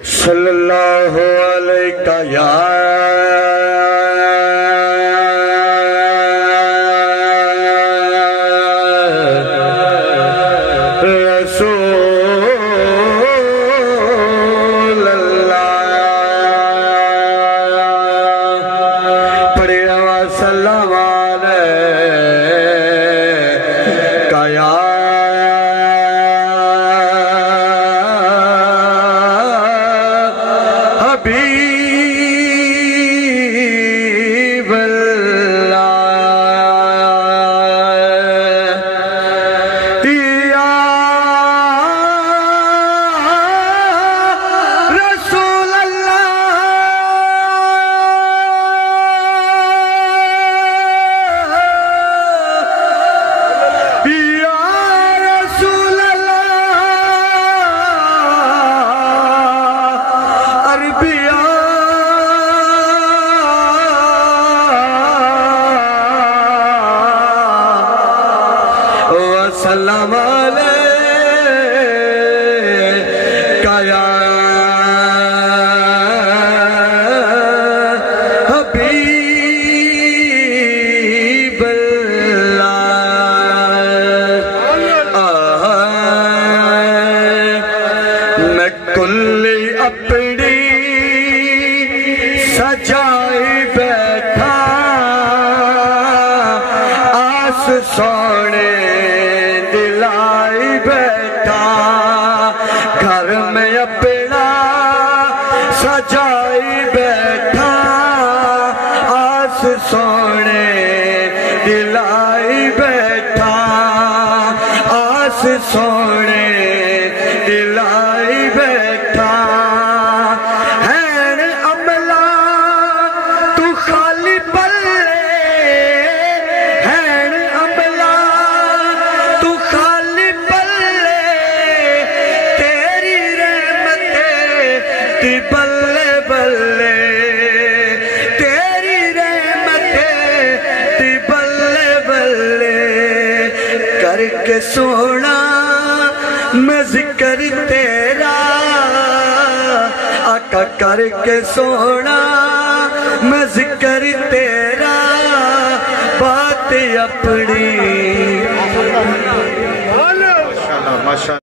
صلی اللہ علیہ یا رسول اللہ پڑھے وسلم علیہ یا حبیب اللہ یا رسول اللہ یا رسول اللہ عربیہ سلام علیک یا حبیب اللہ میں کلی اپنی سجائی بیٹھا آس سونے بیٹھا گھر میں اپنا سجائی بیٹھا آس سونے دلائی بیٹھا آس سونے دلائی بیٹھا ہین عملہ تو خالی پلے ہین عملہ تو خالی بلے بلے تیری رحمت دی بلے بلے کر کے سونا میں ذکر تیرا آقا کر کے سونا میں ذکر تیرا بات اپنی